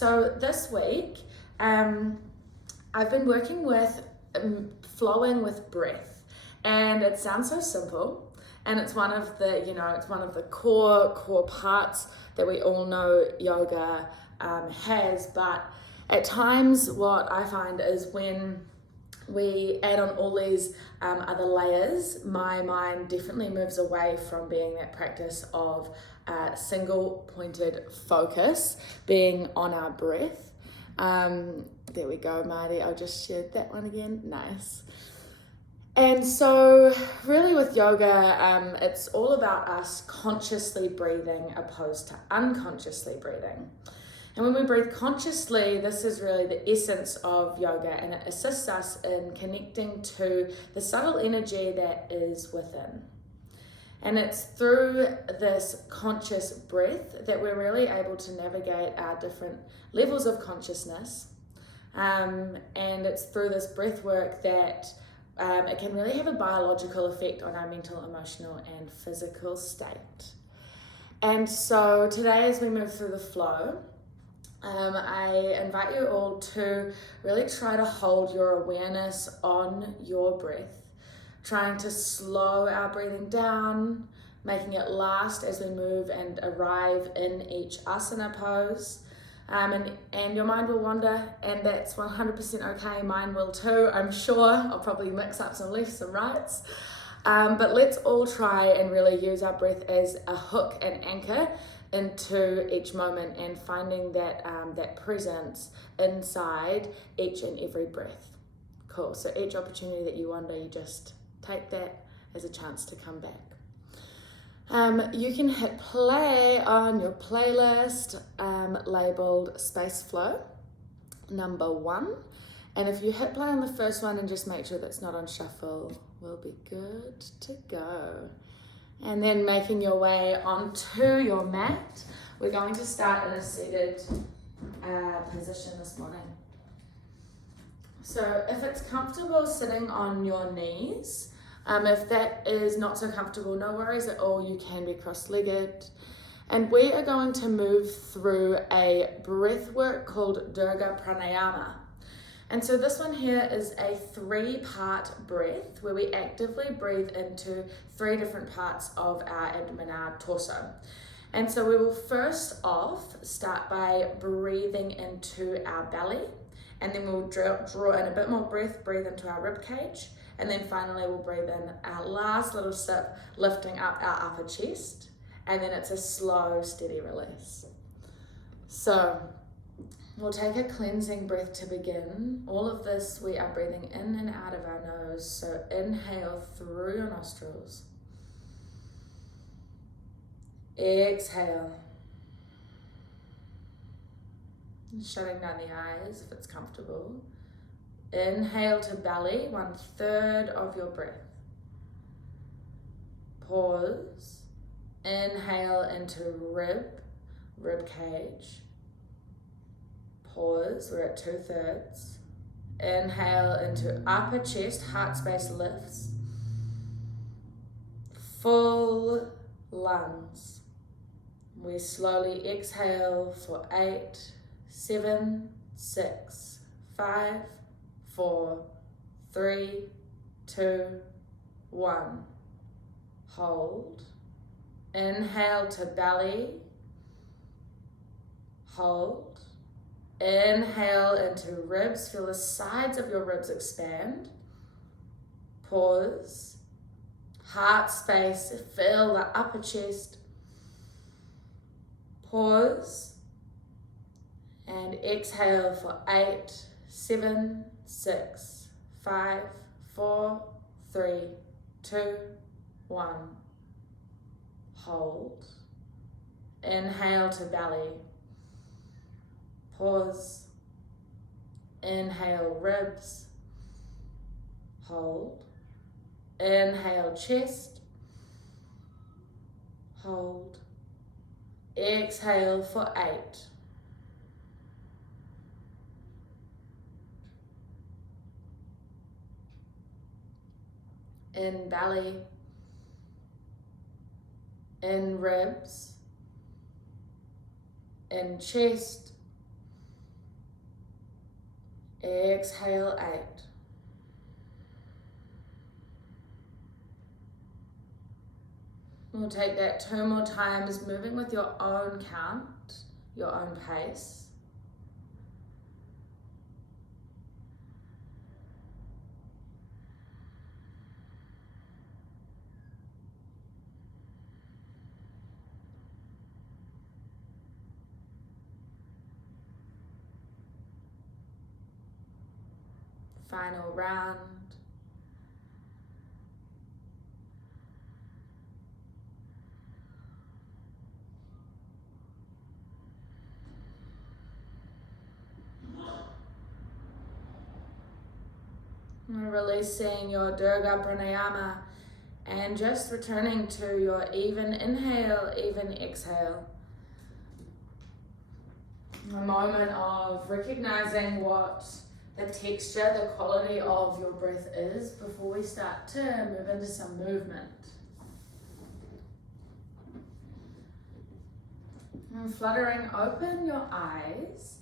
So this week, I've been working with flowing with breath, and it sounds so simple, and it's one of the, it's one of the core parts that we all know yoga has, but at times what I find is when we add on all these other layers, my mind definitely moves away from being that practice of single pointed focus, being on our breath. There we go, Marty. I'll just share that one again. Nice. And so really with yoga, it's all about us consciously breathing opposed to unconsciously breathing. And when we breathe consciously, this is really the essence of yoga, and it assists us in connecting to the subtle energy that is within. And it's through this conscious breath that we're really able to navigate our different levels of consciousness. And it's through this breath work that it can really have a biological effect on our mental, emotional, and physical state. And so today, as we move through the flow, I invite you all to really try to hold your awareness on your breath, trying to slow our breathing down, making it last as we move and arrive in each asana pose. And your mind will wander, and that's 100% okay. Mine will too, I'm sure. I'll probably mix up some lefts and rights. But let's all try and really use our breath as a hook and anchor into each moment, and finding that that presence inside each and every breath. Cool. So each opportunity that you wander, you just take that as a chance to come back. You can hit play on your playlist labeled Space Flow number 1. And if you hit play on the first one and just make sure that's not on shuffle, we'll be good to go. And then making your way onto your mat, we're going to start in a seated position this morning. So if it's comfortable sitting on your knees, if that is not so comfortable, no worries at all, you can be cross-legged. And we are going to move through a breath work called Durga Pranayama. And so this one here is a 3-part breath where we actively breathe into 3 different parts of our abdomen, our torso. And so we will first off start by breathing into our belly, and then we'll draw in a bit more breath, breathe into our rib cage, and then finally we'll breathe in our last little sip, lifting up our upper chest, and then it's a slow, steady release. So we'll take a cleansing breath to begin. All of this, we are breathing in and out of our nose. So inhale through your nostrils. Exhale. Shutting down the eyes if it's comfortable. Inhale to belly, 1/3 of your breath. Pause. Inhale into rib cage. Pause, we're at 2/3. Inhale into upper chest, heart space lifts. Full lungs. We slowly exhale for 8, 7, 6, 5, 4, 3, 2, 1. Hold. Inhale to belly. Hold. Inhale into ribs. Feel the sides of your ribs expand. Pause. Heart space. Fill the upper chest. Pause. And exhale for 8, 7, 6, 5, 4, 3, 2, 1. Hold. Inhale to belly. Pause. Inhale ribs. Hold. Inhale chest. Hold. Exhale for 8. In belly, in ribs, in chest, Exhale, 8. We'll take that 2 more times, moving with your own count, your own pace. Final round. And releasing your Durga pranayama and just returning to your even inhale, even exhale. A moment of recognizing what the texture, the quality of your breath is before we start to move into some movement. And fluttering open your eyes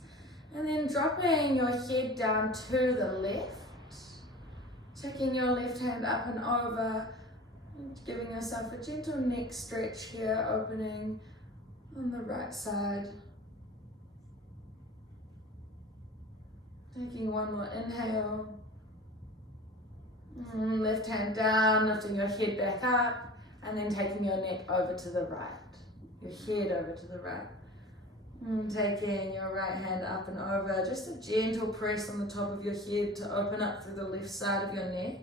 and then dropping your head down to the left, taking your left hand up and over, and giving yourself a gentle neck stretch here, opening on the right side. Taking one more inhale. Left hand down, lifting your head back up, and then taking your neck over to the right. Your head over to the right. Taking your right hand up and over, just a gentle press on the top of your head to open up through the left side of your neck.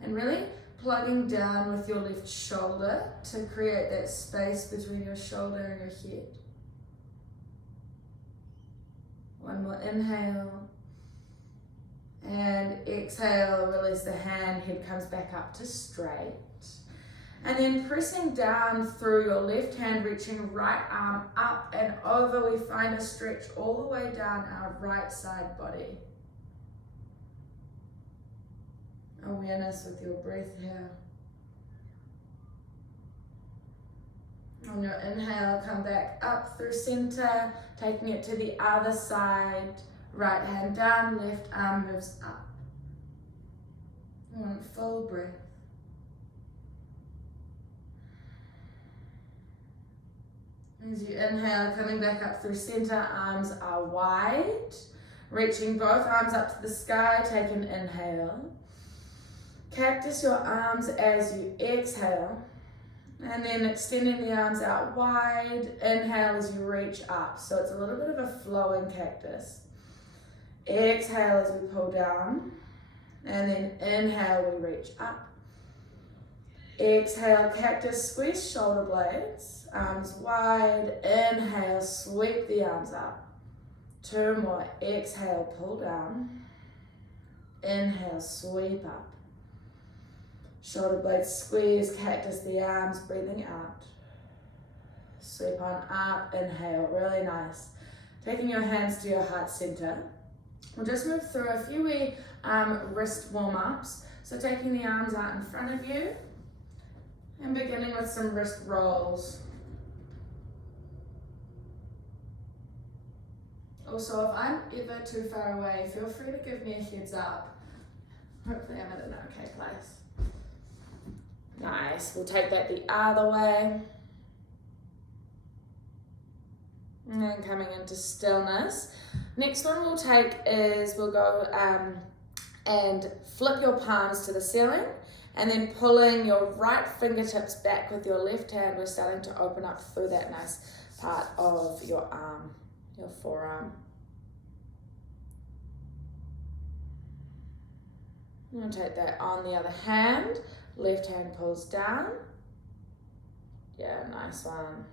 And really plugging down with your left shoulder to create that space between your shoulder and your head. One more inhale. And exhale, release the hand, head comes back up to straight. And then pressing down through your left hand, reaching right arm up and over, we find a stretch all the way down our right side body. Awareness with your breath here. On your inhale, come back up through center, taking it to the other side. Right hand down, left arm moves up. One full breath. As you inhale, coming back up through center, arms are wide. Reaching both arms up to the sky, take an inhale. Cactus your arms as you exhale. And then extending the arms out wide. Inhale as you reach up. So it's a little bit of a flowing cactus. Exhale as we pull down, and then inhale, we reach up. Exhale, cactus, squeeze shoulder blades, arms wide. Inhale, sweep the arms up. 2 more. Exhale, pull down. Inhale, sweep up. Shoulder blades squeeze, cactus the arms, breathing out. Sweep on up, inhale, really nice. Taking your hands to your heart center. We'll just move through a few wee wrist warm-ups. So taking the arms out in front of you and beginning with some wrist rolls. Also, if I'm ever too far away, feel free to give me a heads up. Hopefully I'm at an okay place. Nice, we'll take that the other way. And then coming into stillness. Next one we'll take is we'll go and flip your palms to the ceiling and then pulling your right fingertips back with your left hand. We're starting to open up through that nice part of your arm, your forearm. I'm going to take that on the other hand. Left hand pulls down. Yeah, nice one.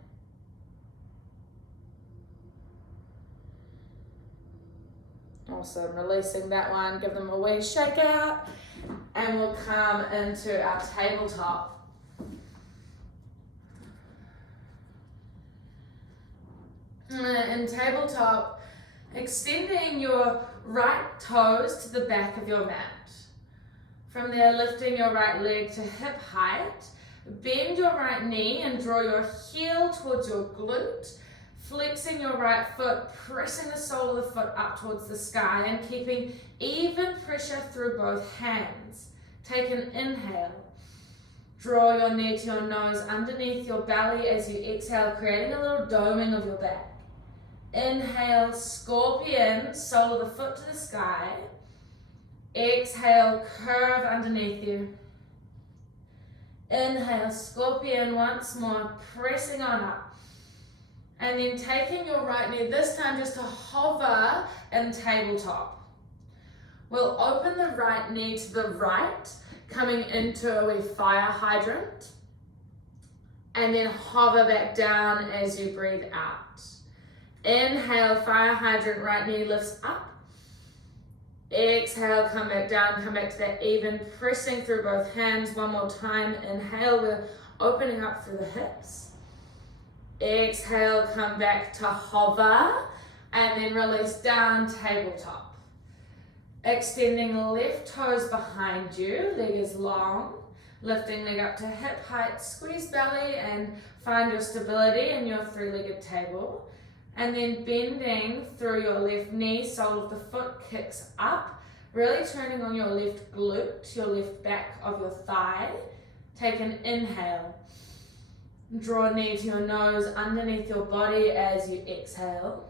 Awesome, releasing that one, give them a wee shake out, and we'll come into our tabletop. In tabletop, extending your right toes to the back of your mat. From there, lifting your right leg to hip height, bend your right knee and draw your heel towards your glute. Flexing your right foot, pressing the sole of the foot up towards the sky and keeping even pressure through both hands. Take an inhale. Draw your knee to your nose underneath your belly as you exhale, creating a little doming of your back. Inhale, scorpion, sole of the foot to the sky. Exhale, curve underneath you. Inhale, scorpion once more, pressing on up. And then taking your right knee, this time just to hover in tabletop. We'll open the right knee to the right, coming into a fire hydrant. And then hover back down as you breathe out. Inhale, fire hydrant, right knee lifts up. Exhale, come back down, come back to that even, pressing through both hands. One more time. Inhale, we're opening up through the hips. Exhale, come back to hover, and then release down, tabletop. Extending left toes behind you, leg is long. Lifting leg up to hip height, squeeze belly, and find your stability in your three-legged table. And then bending through your left knee, sole of the foot kicks up, really turning on your left glute, your left back of your thigh. Take an inhale. Draw knee to your nose underneath your body as you exhale.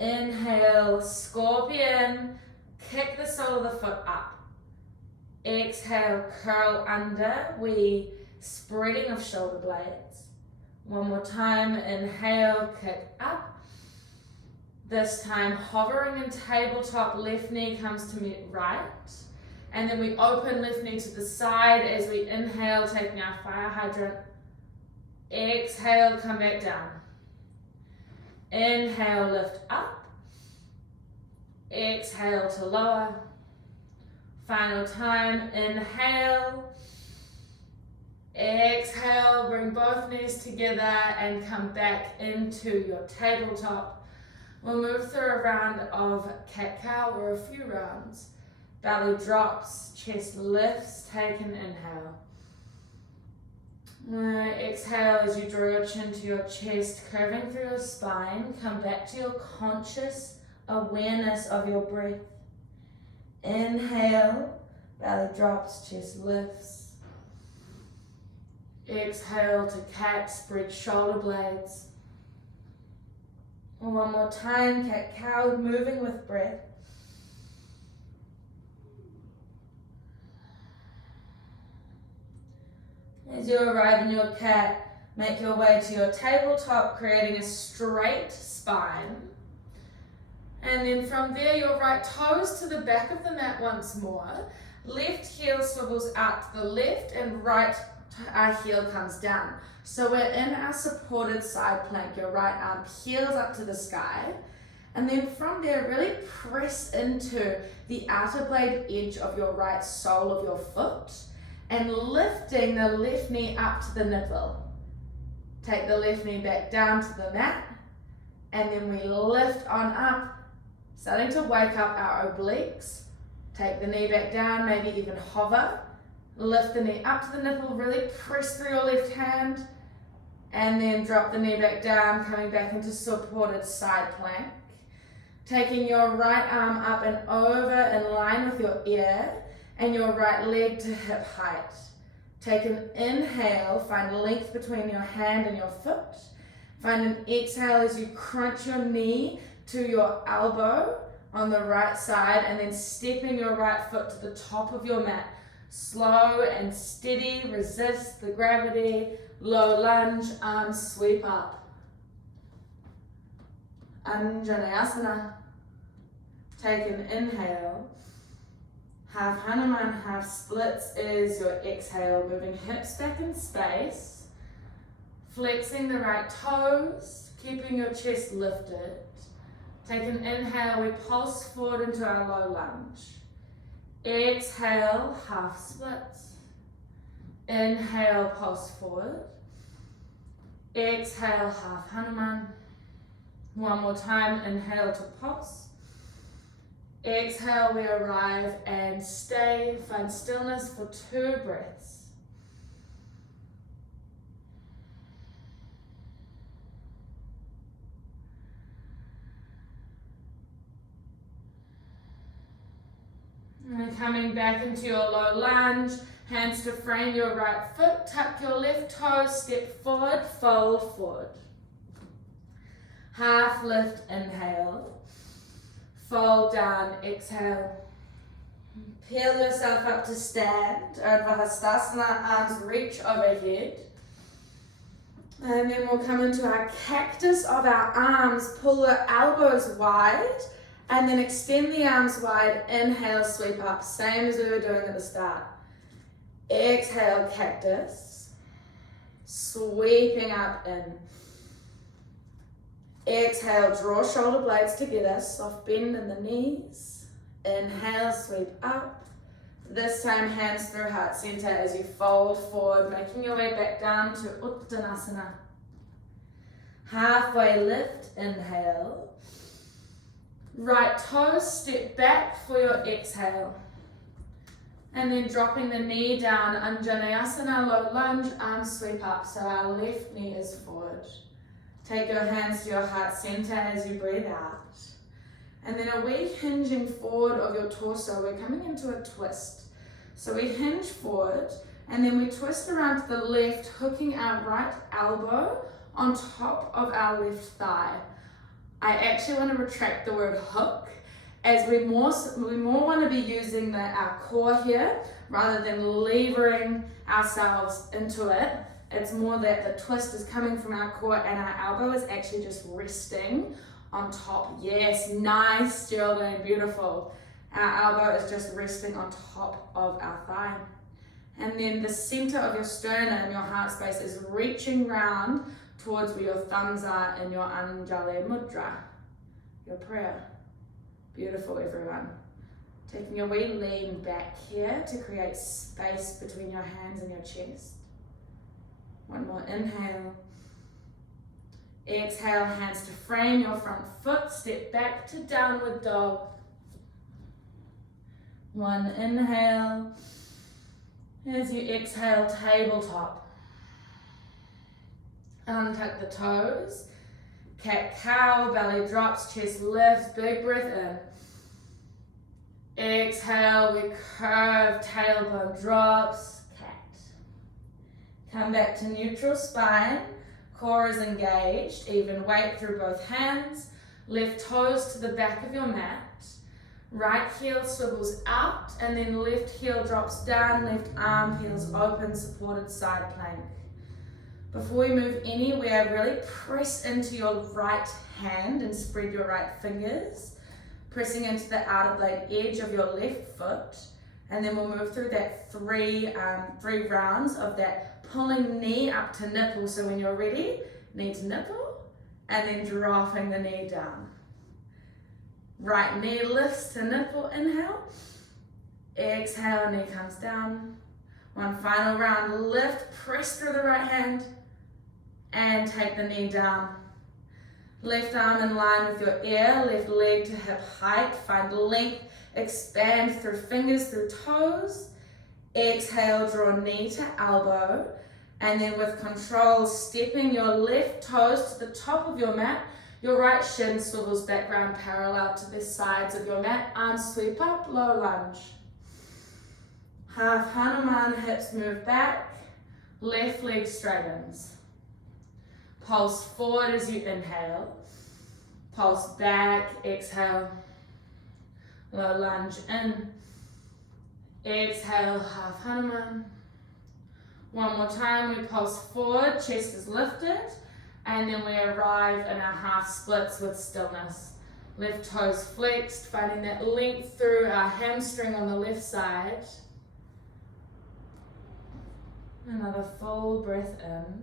Inhale, scorpion, kick the sole of the foot up. Exhale, curl under, we spreading of shoulder blades. One more time, inhale, kick up. This time hovering in tabletop, left knee comes to meet right. And then we open left knee to the side as we inhale, taking our fire hydrant. Exhale, come back down. Inhale, lift up. Exhale to lower. Final time, inhale. Exhale, bring both knees together and come back into your tabletop. We'll move through a round of cat-cow or a few rounds. Belly drops, chest lifts, take an inhale. Exhale as you draw your chin to your chest, curving through your spine. Come back to your conscious awareness of your breath. Inhale, belly drops, chest lifts. Exhale to cat, spread shoulder blades. One more time, cat-cow, moving with breath. As you arrive in your cat, make your way to your tabletop, creating a straight spine. And then from there, your right toes to the back of the mat once more. Left heel swivels out to the left and right heel comes down. So we're in our supported side plank. Your right arm peels up to the sky. And then from there, really press into the outer blade edge of your right sole of your foot and lifting the left knee up to the nipple. Take the left knee back down to the mat and then we lift on up, starting to wake up our obliques. Take the knee back down, maybe even hover. Lift the knee up to the nipple, really press through your left hand and then drop the knee back down, coming back into supported side plank. Taking your right arm up and over in line with your ear and your right leg to hip height. Take an inhale, find length between your hand and your foot. Find an exhale as you crunch your knee to your elbow on the right side and then stepping your right foot to the top of your mat. Slow and steady, resist the gravity, low lunge, arms sweep up. Anjaneyasana. Take an inhale. Half Hanuman, half splits is your exhale, moving hips back in space. Flexing the right toes, keeping your chest lifted. Take an inhale, we pulse forward into our low lunge. Exhale, half splits. Inhale, pulse forward. Exhale, half Hanuman. One more time, inhale to pulse. Exhale, we arrive and stay, find stillness for 2 breaths. And then coming back into your low lunge, hands to frame your right foot, tuck your left toes, step forward, fold forward. Half lift, inhale. Fold down, exhale. Peel yourself up to stand, Urdhva Hastasana, arms reach overhead. And then we'll come into our cactus of our arms, pull the elbows wide, and then extend the arms wide, inhale, sweep up, same as we were doing at the start. Exhale, cactus, sweeping up in. Exhale, draw shoulder blades together, soft bend in the knees. Inhale, sweep up. This time, hands through heart center as you fold forward, making your way back down to Uttanasana. Halfway lift, inhale. Right toes step back for your exhale. And then dropping the knee down, Anjaneyasana, low lunge, arms sweep up, so our left knee is forward. Take your hands to your heart center as you breathe out. And then a wee hinging forward of your torso, we're coming into a twist. So we hinge forward, and then we twist around to the left, hooking our right elbow on top of our left thigh. I actually want to retract the word hook, as we more want to be using our core here, rather than levering ourselves into it. It's more that the twist is coming from our core and our elbow is actually just resting on top. Yes, nice, Geraldine, beautiful. Our elbow is just resting on top of our thigh. And then the center of your sternum, your heart space, is reaching round towards where your thumbs are in your Anjali Mudra, your prayer. Beautiful, everyone. Taking a wee lean back here to create space between your hands and your chest. One more inhale. Exhale, hands to frame your front foot. Step back to downward dog. One inhale. As you exhale, tabletop. Untuck the toes. Cat-cow, belly drops, chest lifts, big breath in. Exhale, we curve, tailbone drops. Come back to neutral spine, core is engaged, even weight through both hands, left toes to the back of your mat, right heel swivels out, and then left heel drops down, left arm heels open, supported side plank. Before we move anywhere, really press into your right hand and spread your right fingers, pressing into the outer blade edge of your left foot, and then we'll move through that three rounds of that pulling knee up to nipple. So when you're ready, knee to nipple, and then dropping the knee down. Right knee lifts to nipple, inhale. Exhale, knee comes down. One final round, lift, press through the right hand, and take the knee down. Left arm in line with your ear, left leg to hip height, find length, expand through fingers, through toes. Exhale, draw knee to elbow, and then with control, stepping your left toes to the top of your mat, your right shin swivels back round parallel to the sides of your mat, arms sweep up, low lunge. Half Hanuman, hips move back, left leg straightens. Pulse forward as you inhale, pulse back, exhale, low lunge in. Exhale, half Hanuman. One more time, we pulse forward, chest is lifted, and then we arrive in our half splits with stillness. Left toes flexed, finding that length through our hamstring on the left side. Another full breath in.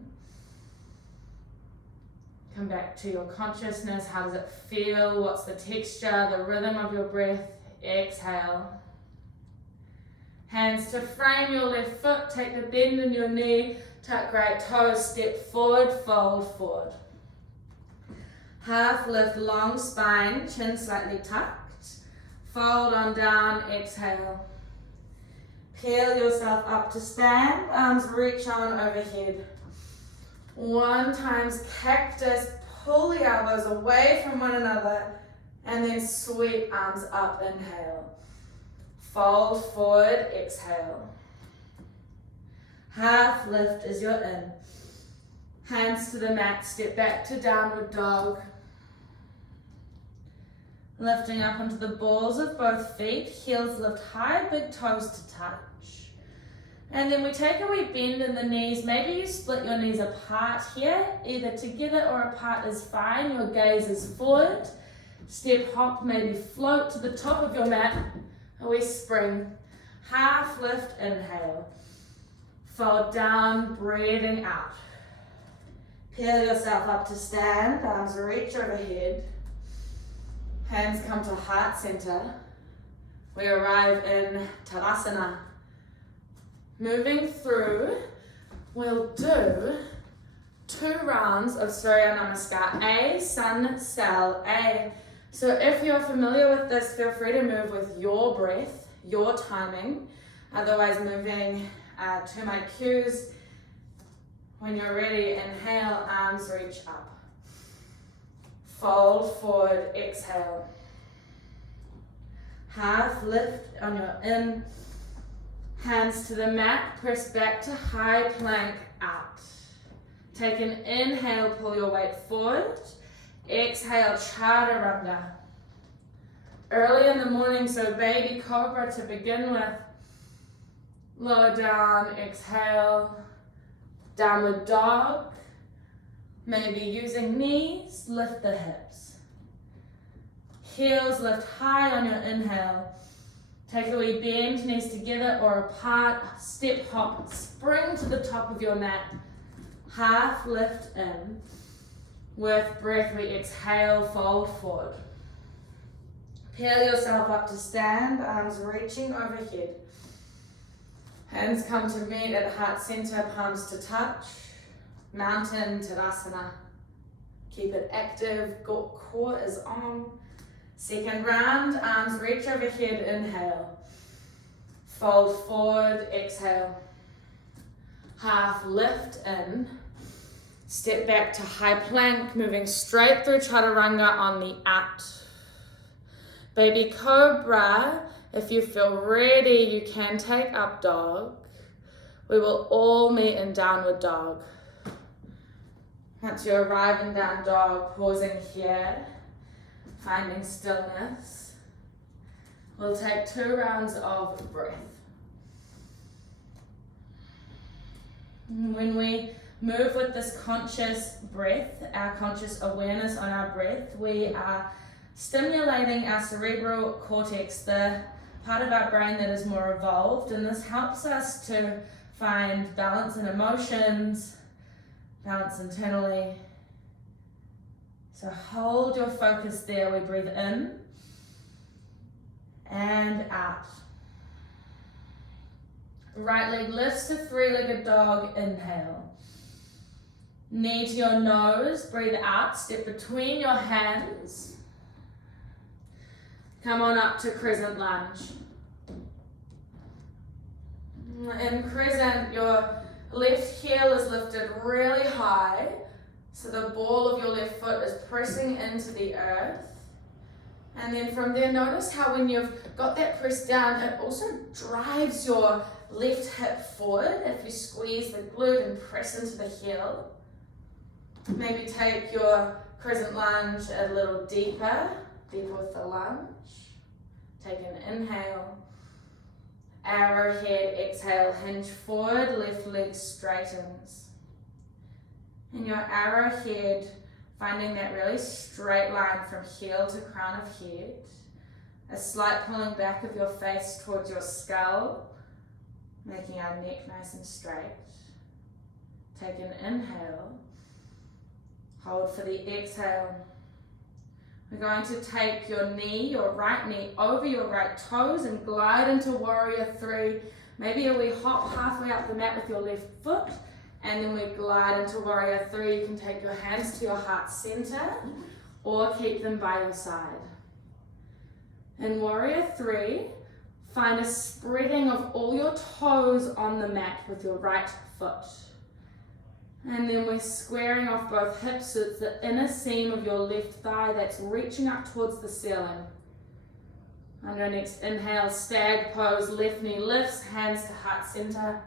Come back to your consciousness. How does it feel? What's the texture, the rhythm of your breath? Exhale. Hands to frame your left foot, take the bend in your knee, tuck right toes, step forward, fold forward. Half lift, long spine, chin slightly tucked. Fold on down, exhale. Peel yourself up to stand, arms reach on overhead. One times cactus, pull the elbows away from one another, and then sweep arms up, inhale. Fold forward, exhale. Half lift as you're in. Hands to the mat, step back to downward dog. Lifting up onto the balls of both feet, heels lift high, big toes to touch. And then we take a wee bend in the knees. Maybe you split your knees apart here, either together or apart is fine. Your gaze is forward. Step hop, maybe float to the top of your mat. A wee spring. Half lift, inhale. Fold down, breathing out. Peel yourself up to stand, arms reach overhead. Hands come to heart center. We arrive in Tadasana. Moving through, we'll do 2 rounds of Surya Namaskar. A, Sun, Cell, A. So if you're familiar with this, feel free to move with your breath, your timing. Otherwise, moving to my cues. When you're ready, inhale, arms reach up. Fold forward, exhale. Half lift on your in. Hands to the mat, press back to high plank, out. Take an inhale, pull your weight forward. Exhale, chaturanga. Early in the morning, so baby cobra to begin with. Lower down, exhale. Downward dog. Maybe using knees, lift the hips. Heels lift high on your inhale. Take a wee bend, knees together or apart. Step hop, spring to the top of your mat. Half lift in. With breath, we exhale, fold forward. Peel yourself up to stand, arms reaching overhead. Hands come to meet at heart center, palms to touch. Mountain Tadasana. Keep it active, core is on. Second round, arms reach overhead, inhale. Fold forward, exhale. Half lift in. Step back to high plank, moving straight through chaturanga on the out. Baby cobra, if you feel ready, you can take up dog. We will all meet in downward dog. Once you arrive in down dog, pausing here, finding stillness. We'll take 2 rounds of breath. When we move with this conscious breath, our conscious awareness on our breath, we are stimulating our cerebral cortex, the part of our brain that is more evolved, and this helps us to find balance in emotions, balance internally. So hold your focus there. We breathe in and out. Right leg lifts to 3-legged dog, inhale. Knee to your nose, breathe out, step between your hands. Come on up to crescent lunge. In crescent, your left heel is lifted really high, so the ball of your left foot is pressing into the earth. And then from there, notice how when you've got that press down, it also drives your left hip forward. If you squeeze the glute and press into the heel. Maybe take your crescent lunge a little deeper with the lunge. Take an inhale. Arrowhead, exhale, hinge forward, left leg straightens. In your arrowhead, finding that really straight line from heel to crown of head. A slight pulling back of your face towards your skull, making our neck nice and straight. Take an inhale. Hold for the exhale. We're going to take your knee, your right knee, over your right toes and glide into Warrior 3. Maybe we hop halfway up the mat with your left foot, and then we glide into Warrior 3. You can take your hands to your heart center or keep them by your side. In Warrior 3, find a spreading of all your toes on the mat with your right foot. And then we're squaring off both hips, so it's the inner seam of your left thigh that's reaching up towards the ceiling. On your next inhale, stag pose, left knee lifts, hands to heart center.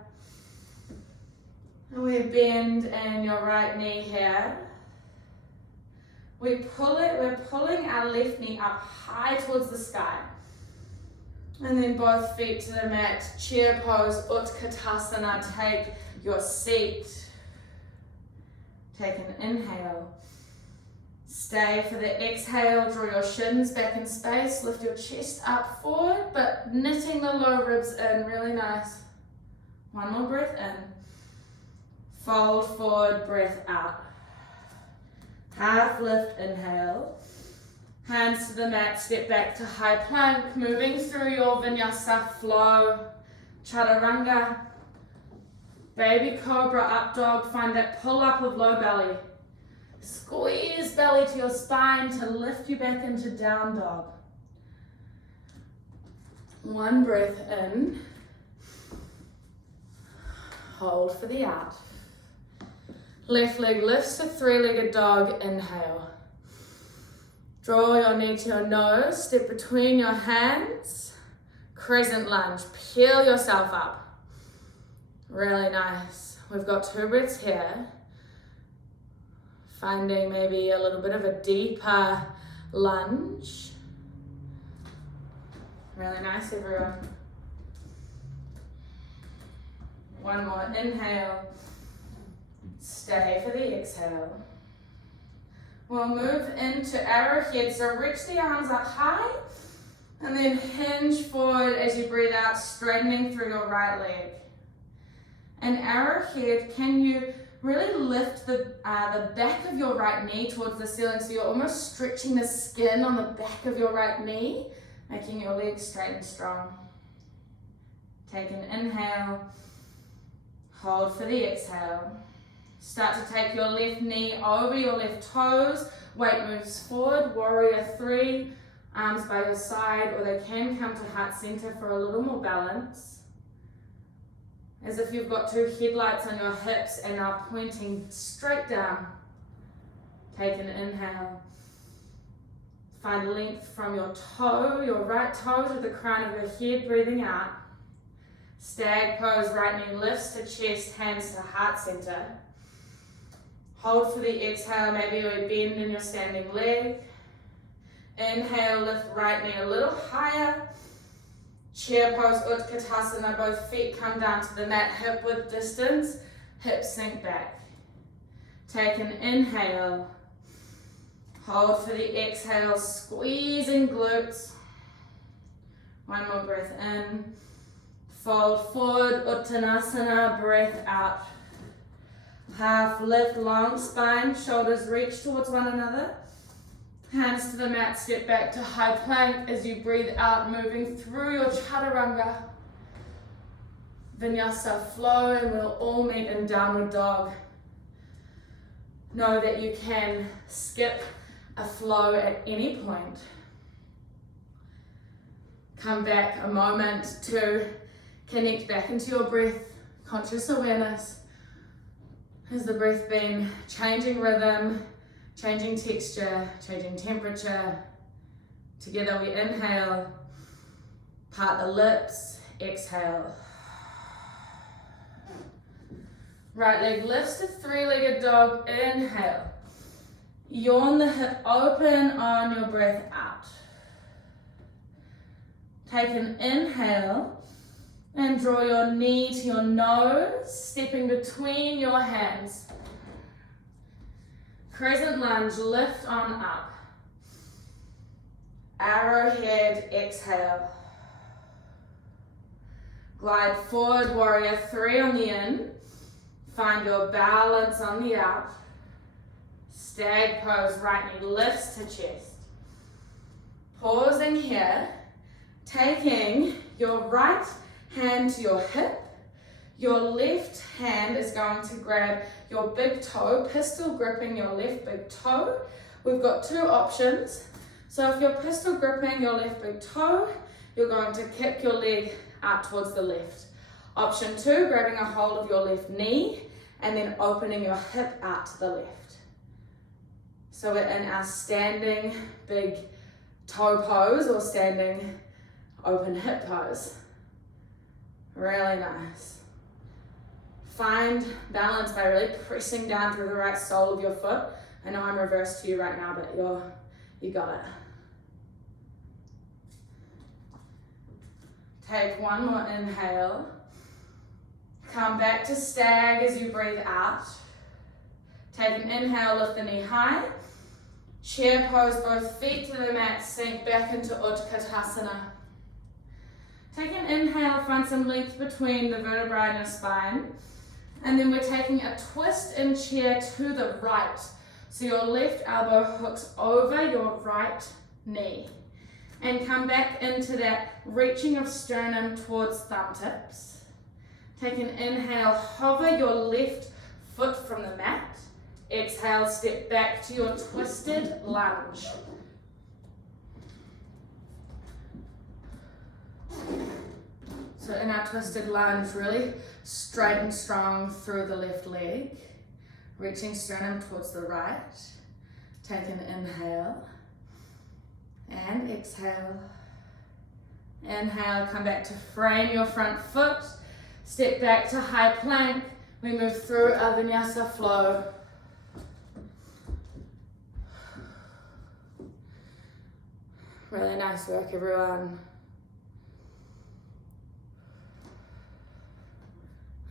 And we bend in your right knee here. We're pulling our left knee up high towards the sky. And then both feet to the mat, chair pose, Utkatasana, take your seat. Take an inhale. Stay for the exhale, draw your shins back in space, lift your chest up forward, but knitting the low ribs in, really nice. One more breath in. Fold forward, breath out. Half lift, inhale. Hands to the mat, step back to high plank, moving through your Vinyasa Flow, Chaturanga. Baby Cobra, up dog, find that pull up of low belly. Squeeze belly to your spine to lift you back into down dog. One breath in. Hold for the out. Left leg lifts to three-legged dog, inhale. Draw your knee to your nose, step between your hands. Crescent lunge, peel yourself up. Really nice. We've got 2 breaths here. Finding maybe a little bit of a deeper lunge. Really nice, everyone. One more inhale. Stay for the exhale. We'll move into arrowhead. So reach the arms up high and then hinge forward as you breathe out, straightening through your right leg. And arrowhead, can you really lift the back of your right knee towards the ceiling, so you're almost stretching the skin on the back of your right knee, making your legs straight and strong. Take an inhale, hold for the exhale. Start to take your left knee over your left toes, weight moves forward, warrior 3, arms by your side, or they can come to heart center for a little more balance. As if you've got 2 headlights on your hips and are pointing straight down. Take an inhale. Find length from your toe, your right toe to the crown of your head, breathing out. Stag pose, right knee lifts to chest, hands to heart center. Hold for the exhale, maybe you bend in your standing leg. Inhale, lift right knee a little higher. Chair pose, Utkatasana, both feet come down to the mat, hip width distance, hips sink back. Take an inhale. Hold for the exhale, squeezing glutes. One more breath in. Fold forward, Uttanasana, breath out. Half lift, long spine, shoulders reach towards one another. Hands to the mat, step back to high plank as you breathe out, moving through your Chaturanga. Vinyasa Flow, and we'll all meet in downward dog. Know that you can skip a flow at any point. Come back a moment to connect back into your breath, conscious awareness. Has the breath been changing rhythm, changing texture, changing temperature? Together we inhale, part the lips, exhale. Right leg lifts to three-legged dog, inhale. Yawn the hip open on your breath out. Take an inhale and draw your knee to your nose, stepping between your hands. Crescent lunge, lift on up. Arrowhead, exhale. Glide forward, warrior 3 on the in. Find your balance on the out. Stag pose, right knee lifts to chest. Pausing here, taking your right hand to your hip. Your left hand is going to grab your big toe, pistol gripping your left big toe. We've got 2 options. So if you're pistol gripping your left big toe, you're going to kick your leg out towards the left. Option 2, grabbing a hold of your left knee and then opening your hip out to the left. So we're in our standing big toe pose or standing open hip pose. Really nice. Find balance by really pressing down through the right sole of your foot. I know I'm reversed to you right now, but you got it. Take one more inhale. Come back to stag as you breathe out. Take an inhale, lift the knee high. Chair pose, both feet to the mat, sink back into Utkatasana. Take an inhale, find some length between the vertebrae in your spine. And then we're taking a twist in chair to the right. So your left elbow hooks over your right knee. And come back into that reaching of sternum towards thumb tips. Take an inhale, hover your left foot from the mat. Exhale, step back to your twisted lunge. So in our twisted lunge, really straight and strong through the left leg. Reaching sternum towards the right. Take an inhale. And exhale. Inhale, come back to frame your front foot. Step back to high plank. We move through our Vinyasa Flow. Really nice work, everyone.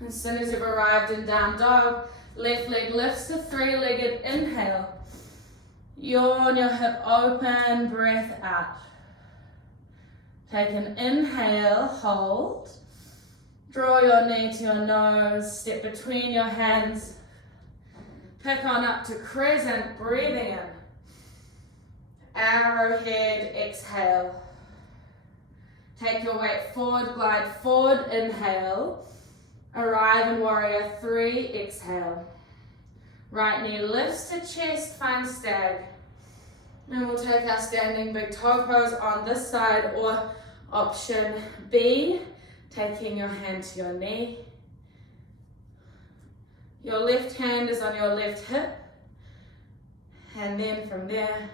As soon as you've arrived in down dog, left leg lifts to three-legged inhale. Yawn your hip open, breath out. Take an inhale, hold. Draw your knee to your nose, step between your hands. Pick on up to crescent, breathing in. Arrowhead, exhale. Take your weight forward, glide forward, inhale. Arrive in warrior three, exhale. Right knee lifts to chest, find stag. And we'll take our standing big toe pose on this side, or option B, taking your hand to your knee. Your left hand is on your left hip. And then from there,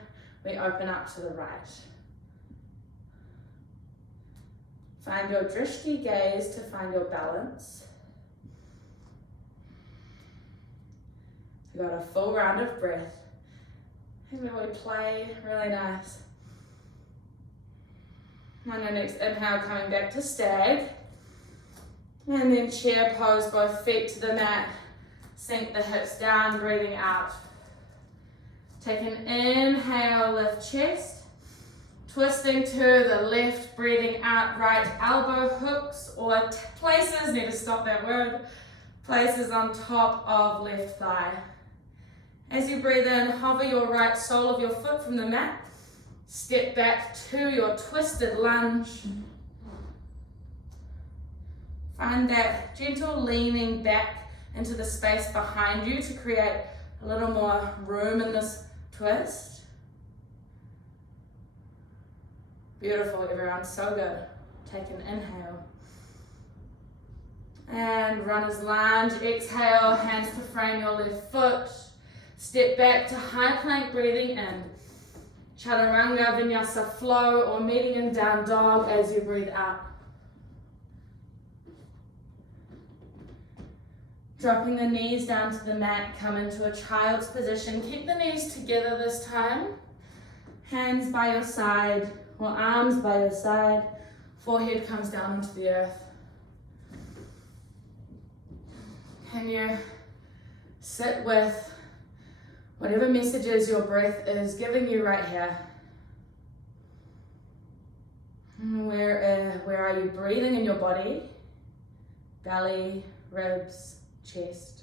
we open up to the right. Find your drishti gaze to find your balance. We got a full round of breath. As we play, really nice. On your next inhale, coming back to stag. And then chair pose, both feet to the mat. Sink the hips down, breathing out. Take an inhale, lift chest. Twisting to the left, breathing out, right elbow hooks or places, need to stop that word, places on top of left thigh. As you breathe in, hover your right sole of your foot from the mat. Step back to your twisted lunge. Find that gentle leaning back into the space behind you to create a little more room in this twist. Beautiful, everyone, so good. Take an inhale. And runner's lunge, exhale, hands to frame your left foot. Step back to high plank, breathing in. Chaturanga, Vinyasa Flow, or meeting in down dog as you breathe out. Dropping the knees down to the mat, come into a child's position. Keep the knees together this time. Hands by your side, or arms by your side. Forehead comes down into the earth. Can you sit with whatever messages your breath is giving you right here? Where are you breathing in your body? Belly, ribs, chest.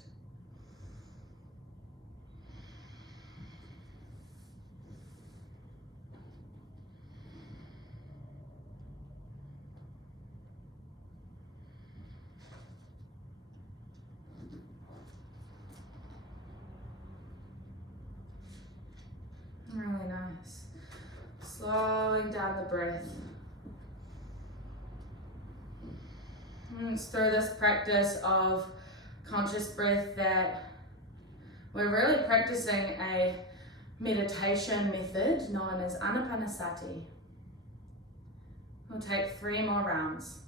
Really nice. Slowing down the breath. And it's through this practice of conscious breath that we're really practicing a meditation method known as Anapanasati. We'll We'll take 3 more rounds.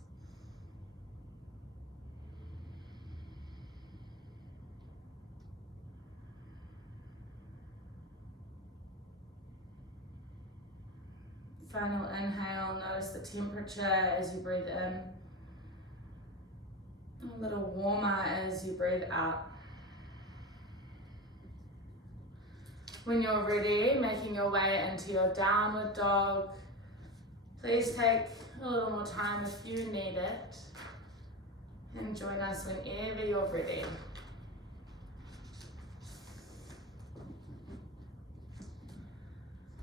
Final inhale, notice the temperature as you breathe in. A little warmer as you breathe out. When you're ready, making your way into your downward dog, please take a little more time if you need it. And join us whenever you're ready.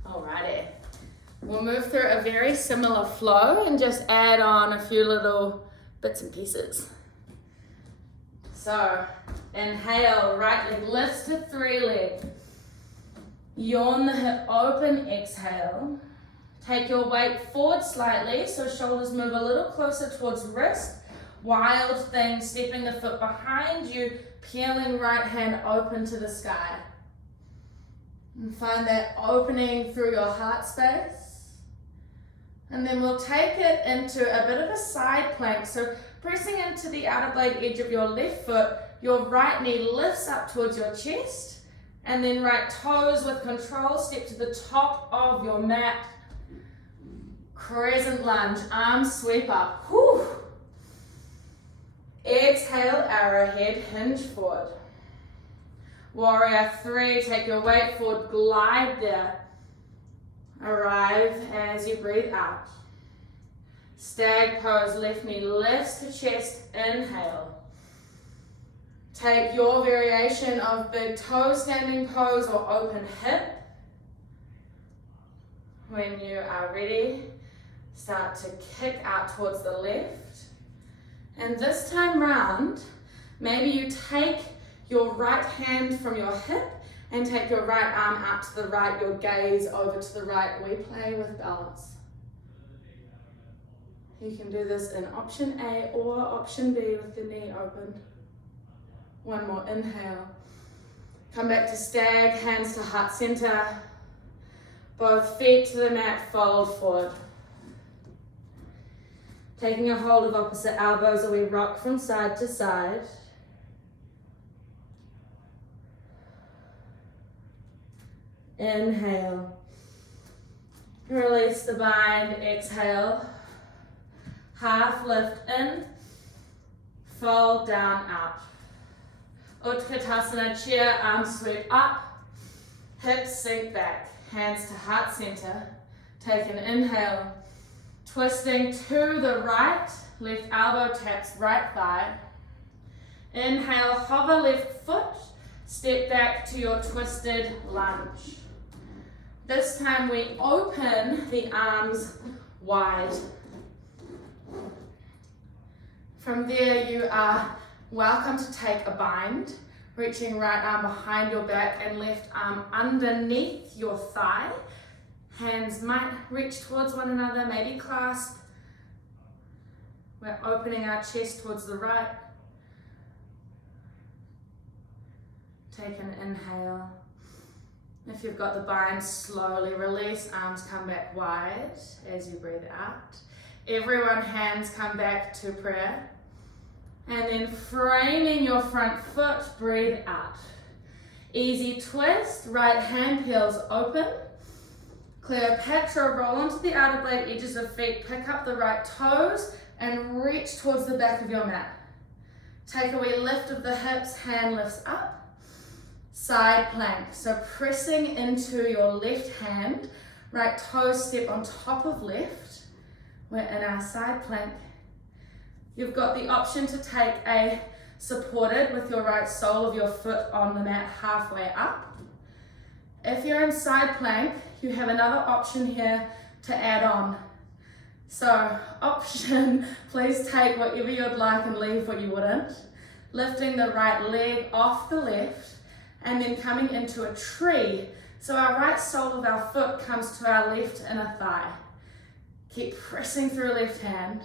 Alrighty. We'll move through a very similar flow and just add on a few little bits and pieces. So, inhale, right leg lifts to 3 leg. Yawn the hip open, exhale. Take your weight forward slightly, so shoulders move a little closer towards wrist. Wild thing, stepping the foot behind you, peeling right hand open to the sky. And find that opening through your heart space. And then we'll take it into a bit of a side plank. So pressing into the outer blade edge of your left foot, your right knee lifts up towards your chest. And then right toes with control, step to the top of your mat. Crescent lunge, arms sweep up. Whew. Exhale, arrowhead, hinge forward. Warrior 3, take your weight forward, glide there. Arrive as you breathe out. Stag pose, left knee lifts to chest, inhale. Take your variation of big toe standing pose or open hip. When you are ready, start to kick out towards the left. And this time round, maybe you take your right hand from your hip and take your right arm out to the right, your gaze over to the right. We play with balance. You can do this in option A or option B with the knee open. One more inhale. Come back to stag, hands to heart center. Both feet to the mat, fold forward. Taking a hold of opposite elbows, we rock from side to side. Inhale. Release the bind, exhale. Half lift in, fold down, out. Utkatasana, chair, arms sweep up, hips sink back, hands to heart center. Take an inhale, twisting to the right, left elbow taps right thigh. Inhale, hover left foot, step back to your twisted lunge. This time we open the arms wide. From there you are welcome to take a bind, reaching right arm behind your back and left arm underneath your thigh. Hands might reach towards one another, maybe clasp. We're opening our chest towards the right. Take an inhale. If you've got the bind, slowly release, arms come back wide as you breathe out. Everyone, hands come back to prayer. And then framing your front foot, breathe out. Easy twist, right hand peels open. Cleopatra, roll onto the outer blade edges of feet, pick up the right toes and reach towards the back of your mat. Take a wee lift of the hips, hand lifts up. Side plank, so pressing into your left hand, right toes step on top of left. We're in our side plank. You've got the option to take a supported with your right sole of your foot on the mat halfway up. If you're in side plank, you have another option here to add on. So option, please take whatever you'd like and leave what you wouldn't. Lifting the right leg off the left and then coming into a tree. So our right sole of our foot comes to our left inner thigh. Keep pressing through left hand.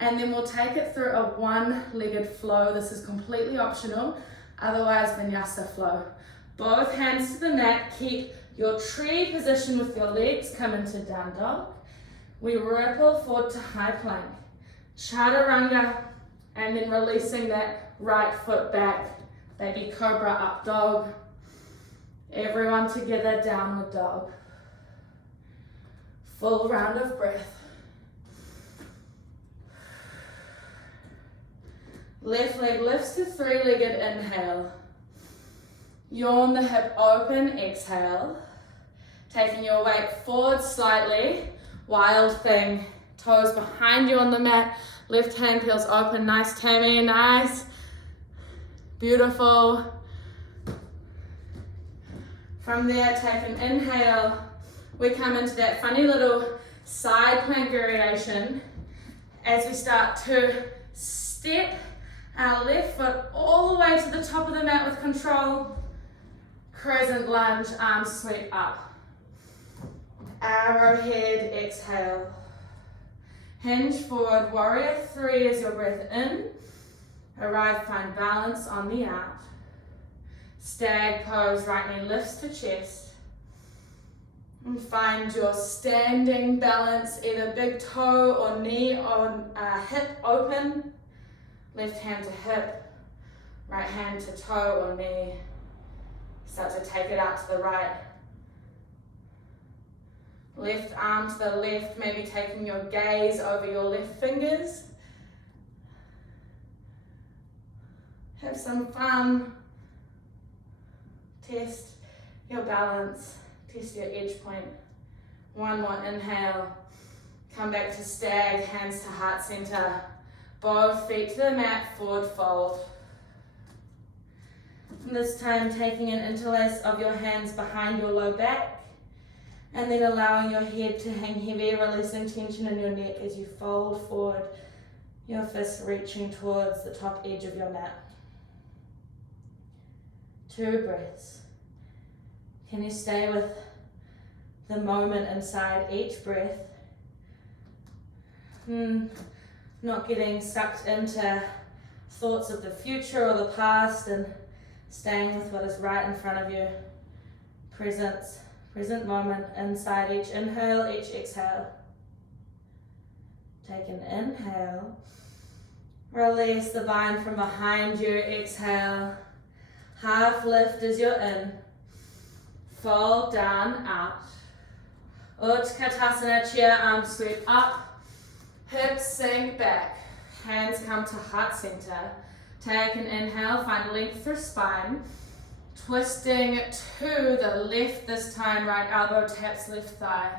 And then we'll take it through a one-legged flow. This is completely optional, otherwise Vinyasa Flow. Both hands to the mat, keep your tree position with your legs, come into down dog. We ripple forward to high plank, chaturanga, and then releasing that right foot back, baby cobra, up dog. Everyone together, downward dog. Full round of breath. Left leg lifts to three-legged inhale. Yawn the hip open, exhale. Taking your weight forward slightly, wild thing. Toes behind you on the mat, left hand peels open, nice Tammy, nice. Beautiful. From there, take an inhale. We come into that funny little side plank variation as we start to step our left foot all the way to the top of the mat with control. Crescent lunge, arms sweep up. Arrowhead, exhale. Hinge forward, warrior three as your breath in. Arrive, find balance on the out. Stag pose, right knee lifts to chest. And find your standing balance, either big toe or knee on hip open. Left hand to hip, right hand to toe or knee. Start to take it out to the right. Left arm to the left, maybe taking your gaze over your left fingers. Have some fun. Test your balance, test your edge point. One more inhale. Come back to stag, hands to heart center. Both feet to the mat, forward fold. And this time taking an interlace of your hands behind your low back. And then allowing your head to hang heavy, releasing tension in your neck as you fold forward, your fists reaching towards the top edge of your mat. 2 breaths. Can you stay with the moment inside each breath? Not getting sucked into thoughts of the future or the past, and staying with what is right in front of you. Present moment inside each inhale, each exhale. Take an inhale. Release the bind from behind you, exhale. Half lift as you're in. Fold down, out. Utkatasana, chair, arms sweep up. Hips sink back. Hands come to heart center. Take an inhale, find length through spine. Twisting to the left this time, right elbow taps left thigh.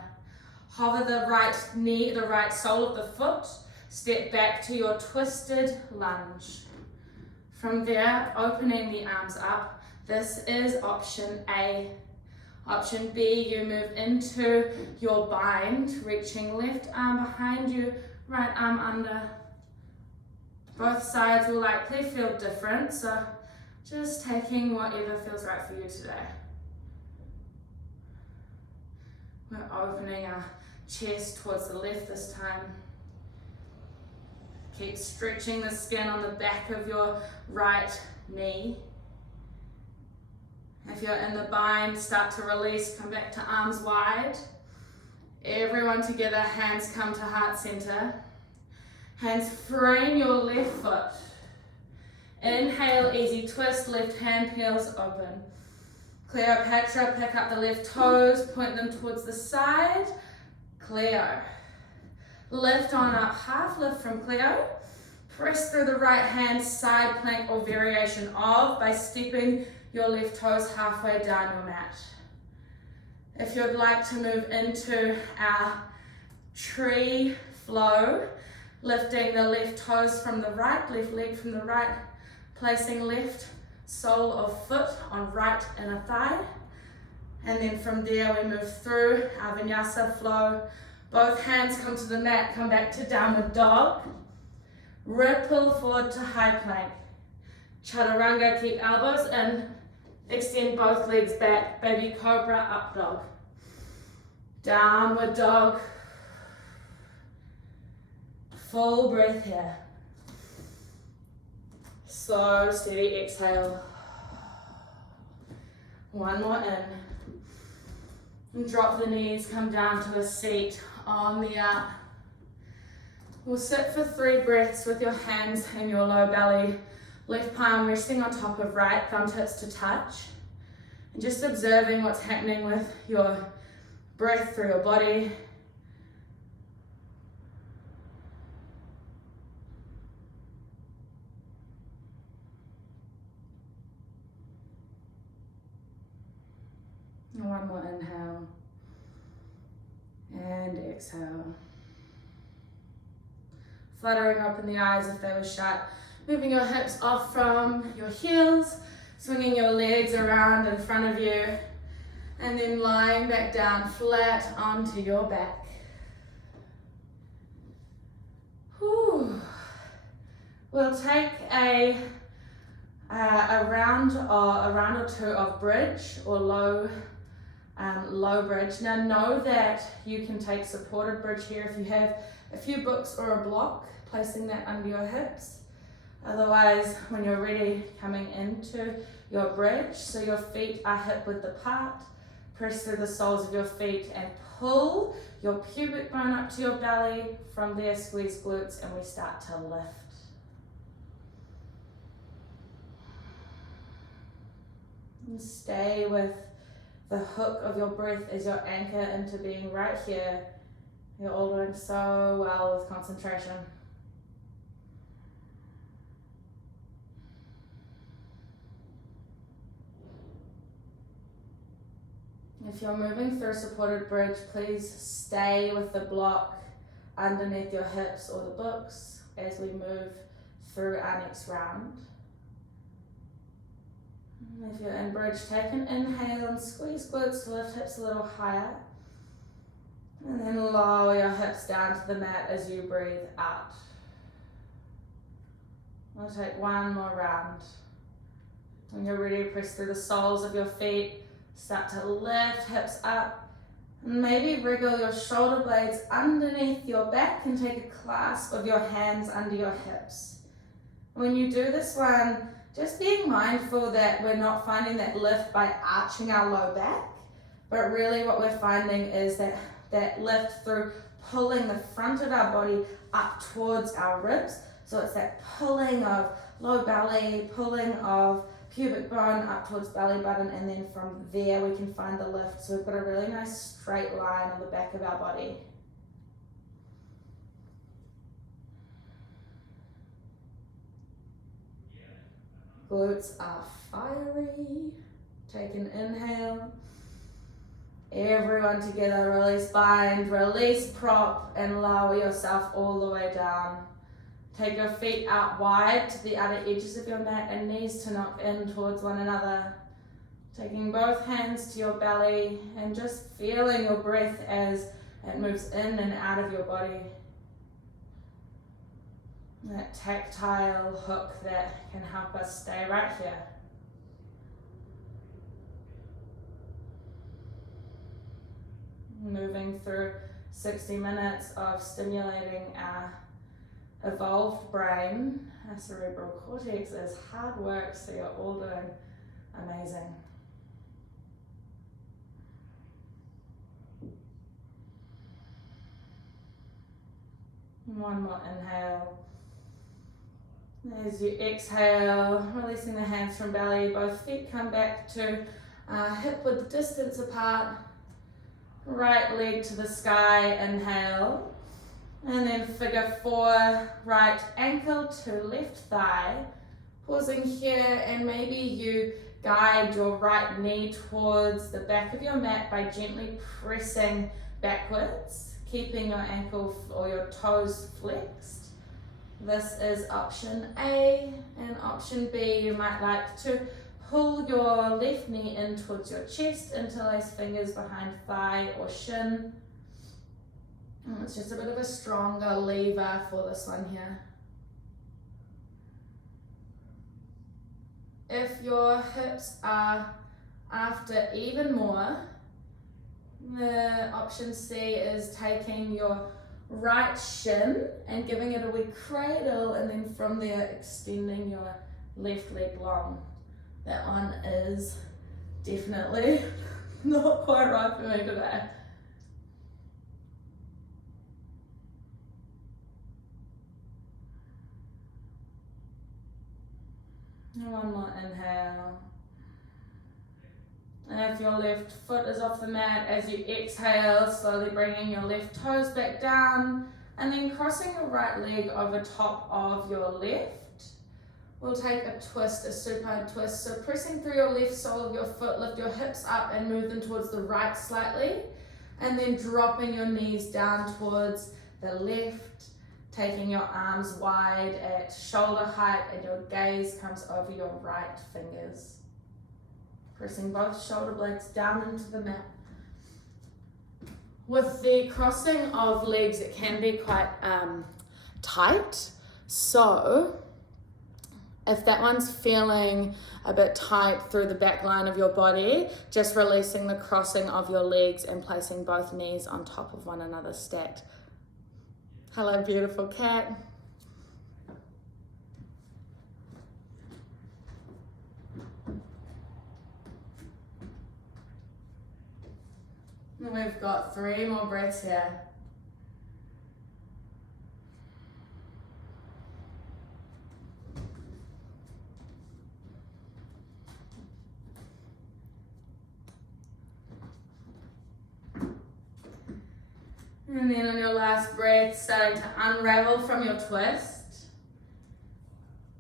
Hover the right knee, the right sole of the foot. Step back to your twisted lunge. From there, opening the arms up. This is option A. Option B, you move into your bind, reaching left arm behind you, right arm under. Both sides will likely feel different, so just taking whatever feels right for you today. We're opening our chest towards the left this time. Keep stretching the skin on the back of your right knee. If you're in the bind, start to release, come back to arms wide. Everyone together, hands come to heart center. Hands frame your left foot. Inhale, easy twist, left hand peels open. Cleopatra, pick up the left toes, point them towards the side. Cleo. Lift on up, half lift from Cleo. Press through the right hand, side plank or variation of by stepping your left toes halfway down your mat. If you'd like to move into our tree flow, lifting the left toes from the right, left leg from the right, placing left sole of foot on right inner thigh. And then from there we move through our Vinyasa Flow. Both hands come to the mat, come back to downward dog. Ripple forward to high plank. Chaturanga, keep elbows in. Extend both legs back. Baby cobra, up dog. Downward dog. Full breath here. Slow, steady exhale. One more in. And drop the knees, come down to a seat on the out. We'll sit for 3 breaths with your hands in your low belly, left palm resting on top of right, thumb tips to touch. And just observing what's happening with your breath through your body. And one more inhale. And exhale. Fluttering open the eyes if they were shut. Moving your hips off from your heels. Swinging your legs around in front of you. And then lying back down flat onto your back. Whew. We'll take a round or two of bridge or low bridge. Now know that you can take supported bridge here if you have a few books or a block, placing that under your hips. Otherwise, when you're ready, coming into your bridge, so your feet are hip width apart, press through the soles of your feet and pull your pubic bone up to your belly. From there, squeeze glutes and we start to lift. And stay with the hook of your breath as your anchor into being right here. You're all doing so well with concentration. If you're moving through a supported bridge, please stay with the block underneath your hips or the books as we move through our next round. If you're in bridge, take an inhale and squeeze glutes to lift hips a little higher. And then lower your hips down to the mat as you breathe out. We'll take one more round. When you're ready, press through the soles of your feet. Start to lift hips up. And maybe wriggle your shoulder blades underneath your back and take a clasp of your hands under your hips. When you do this one, just being mindful that we're not finding that lift by arching our low back, but really what we're finding is that lift through pulling the front of our body up towards our ribs. So it's that pulling of low belly, pulling of pubic bone up towards belly button, and then from there we can find the lift. So we've got a really nice straight line on the back of our body. Glutes are fiery. Take an inhale. Everyone together, release bind, release prop, and lower yourself all the way down. Take your feet out wide to the outer edges of your mat and knees to knock in towards one another. Taking both hands to your belly and just feeling your breath as it moves in and out of your body. That tactile hook that can help us stay right here. Moving through 60 minutes of stimulating our evolved brain. Our cerebral cortex is hard work, so you're all doing amazing. One more inhale. As you exhale, releasing the hands from belly, both feet come back to hip width distance apart. Right leg to the sky, inhale. And then figure 4, right ankle to left thigh. Pausing here, and maybe you guide your right knee towards the back of your mat by gently pressing backwards, keeping your ankle or your toes flexed. This is option A, and option B, you might like to pull your left knee in towards your chest, interlace fingers behind thigh or shin. And it's just a bit of a stronger lever for this one here. If your hips are after even more, the option C is taking your right shin and giving it a wee cradle, and then from there extending your left leg long. That one is definitely not quite right for me today. One more inhale. And if your left foot is off the mat, as you exhale, slowly bringing your left toes back down and then crossing your right leg over top of your left. We'll take a twist, a supine twist. So pressing through your left sole of your foot, lift your hips up and move them towards the right slightly. And then dropping your knees down towards the left, taking your arms wide at shoulder height and your gaze comes over your right fingers. Pressing both shoulder blades down into the mat. With the crossing of legs, it can be quite tight. So if that one's feeling a bit tight through the back line of your body, just releasing the crossing of your legs and placing both knees on top of one another stacked. Hello, beautiful cat. And we've got 3 more breaths here. And then on your last breath, starting to unravel from your twist.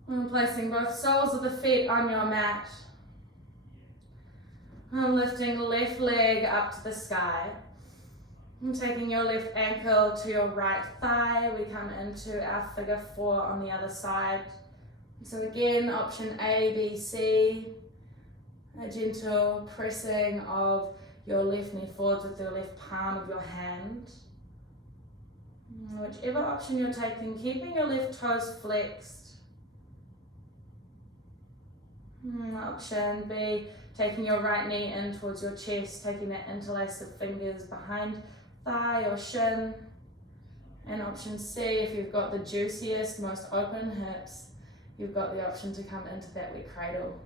And placing both soles of the feet on your mat. And lifting left leg up to the sky. And taking your left ankle to your right thigh, we come into our figure 4 on the other side. So again, option A, B, C. A gentle pressing of your left knee forwards with your left palm of your hand. Whichever option you're taking, keeping your left toes flexed. Option B, taking your right knee in towards your chest, taking that interlace of fingers behind thigh or shin. And option C, if you've got the juiciest, most open hips, you've got the option to come into that wet cradle.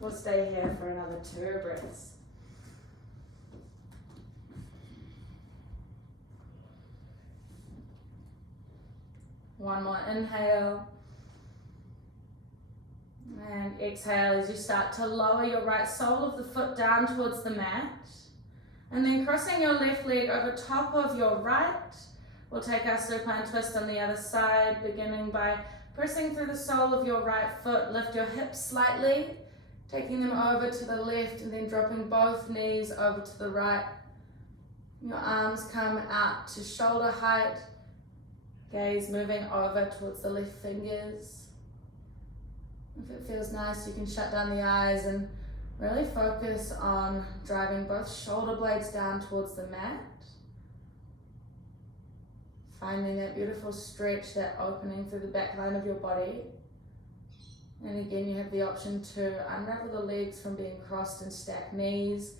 We'll stay here for another 2 breaths. One more inhale. And exhale as you start to lower your right sole of the foot down towards the mat. And then crossing your left leg over top of your right. We'll take our supine twist on the other side, beginning by pressing through the sole of your right foot. Lift your hips slightly. Taking them over to the left and then dropping both knees over to the right. Your arms come out to shoulder height. Gaze moving over towards the left fingers. If it feels nice, you can shut down the eyes and really focus on driving both shoulder blades down towards the mat. Finding that beautiful stretch, that opening through the back line of your body. And again, you have the option to unravel the legs from being crossed and stacked knees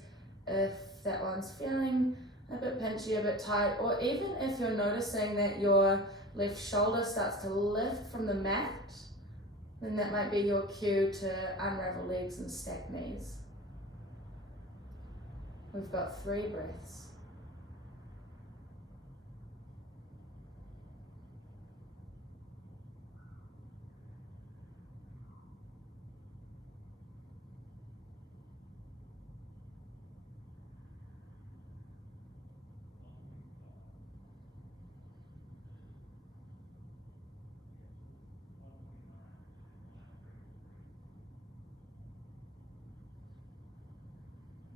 if that one's feeling a bit pinchy, a bit tight, or even if you're noticing that your left shoulder starts to lift from the mat, then that might be your cue to unravel legs and stack knees. We've got 3 breaths.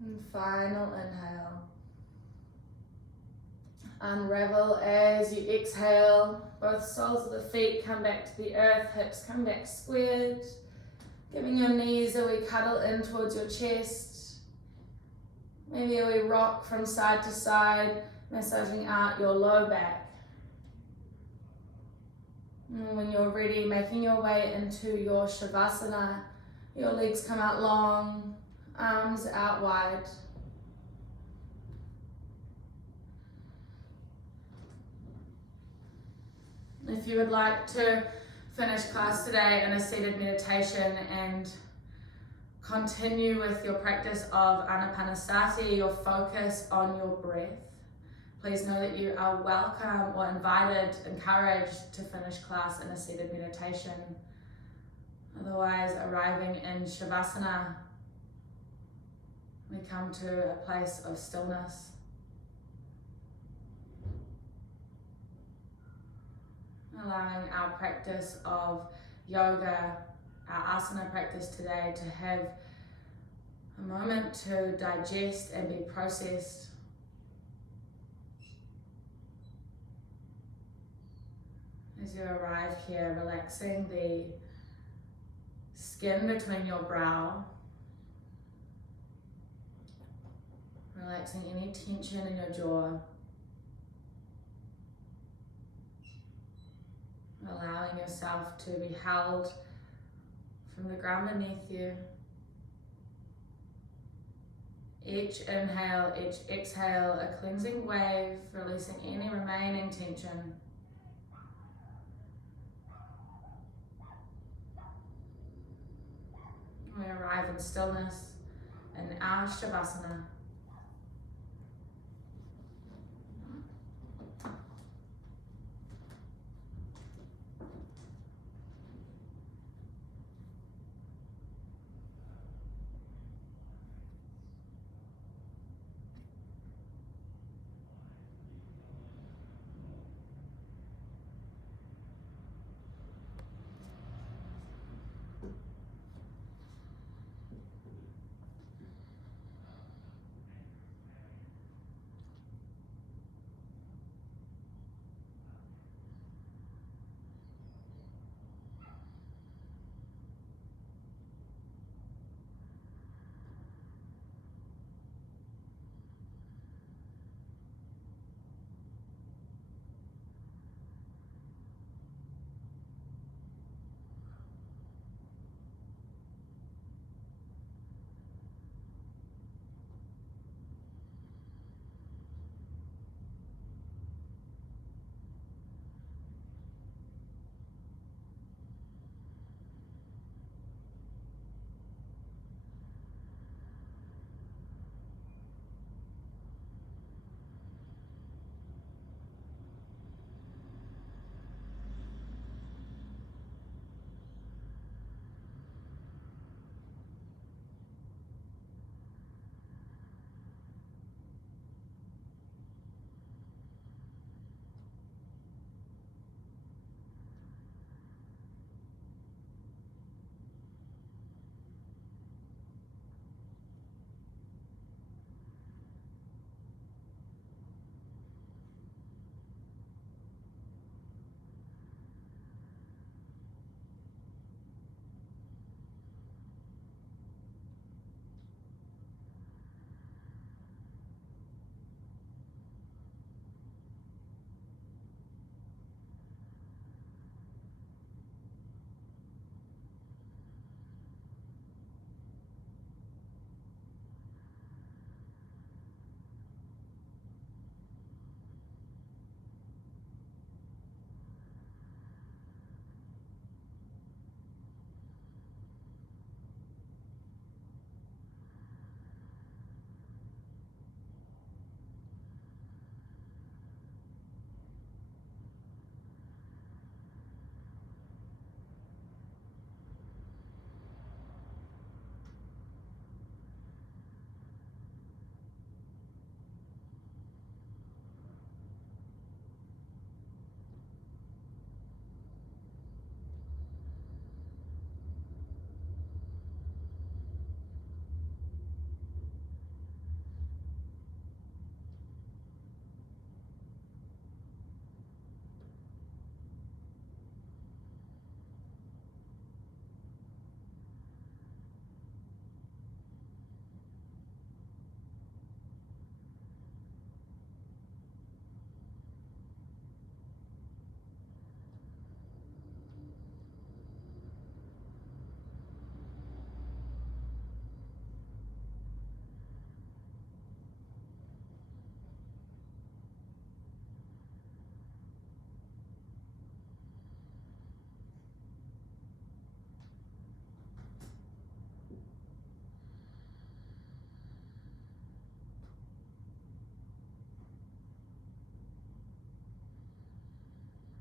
And final inhale. Unravel as you exhale. Both soles of the feet come back to the earth, hips come back squared. Giving your knees a wee cuddle in towards your chest. Maybe a wee rock from side to side, massaging out your low back. And when you're ready, making your way into your Shavasana. Your legs come out long, arms out wide. If you would like to finish class today in a seated meditation and continue with your practice of anapanasati, your focus on your breath. Please know that you are welcome or invited, encouraged to finish class in a seated meditation. Otherwise, arriving in Shavasana, we come to a place of stillness. Allowing our practice of yoga, our asana practice today, to have a moment to digest and be processed. As you arrive here, relaxing the skin between your brow, relaxing any tension in your jaw, allowing yourself to be held from the ground beneath you. Each inhale, each exhale, a cleansing wave, releasing any remaining tension. We arrive in stillness in our Shavasana.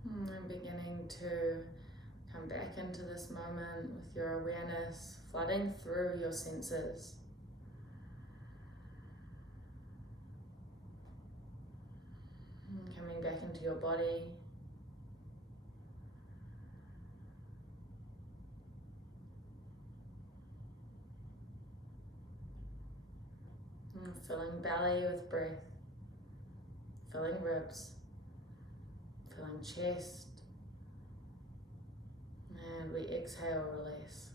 And beginning to come back into this moment with your awareness flooding through your senses. And coming back into your body. And filling belly with breath. Filling ribs. Filling chest. And we exhale, release.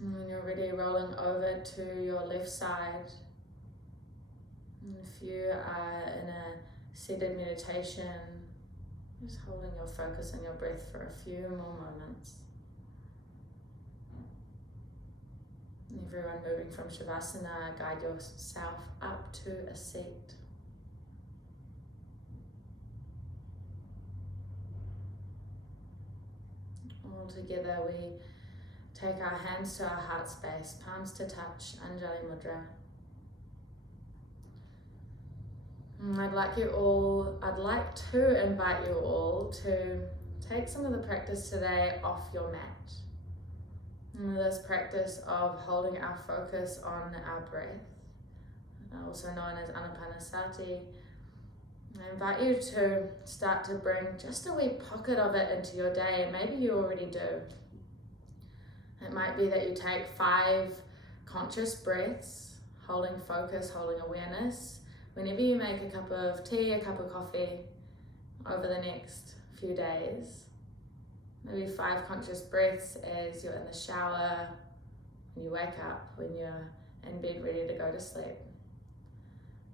And when you're ready, rolling over to your left side. And if you are in a seated meditation, just holding your focus on your breath for a few more moments. And everyone moving from Shavasana, guide yourself up to a seat. All together we take our hands to our heart space, palms to touch, Anjali Mudra. And I'd like to invite you all to take some of the practice today off your mat. And this practice of holding our focus on our breath, also known as Anapanasati. I invite you to start to bring just a wee pocket of it into your day. Maybe you already do. It might be that you take 5 conscious breaths, holding focus, holding awareness, whenever you make a cup of tea, a cup of coffee over the next few days. Maybe 5 conscious breaths as you're in the shower, when you wake up, when you're in bed ready to go to sleep.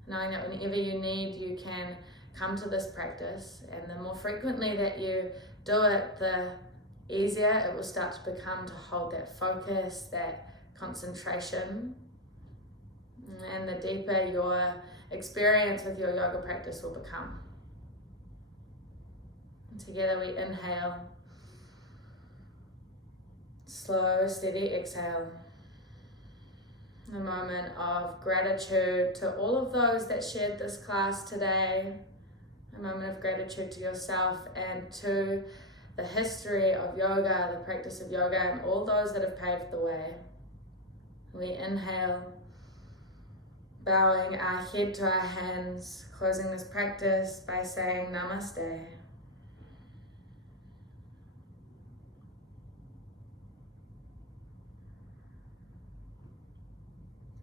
Knowing that whenever you need, you can come to this practice, and the more frequently that you do it, the easier it will start to become to hold that focus, that concentration, and the deeper your experience with your yoga practice will become. And together we inhale, slow, steady exhale. A moment of gratitude to all of those that shared this class today. A moment of gratitude to yourself and to the history of yoga, the practice of yoga, and all those that have paved the way. We inhale, bowing our head to our hands, closing this practice by saying Namaste.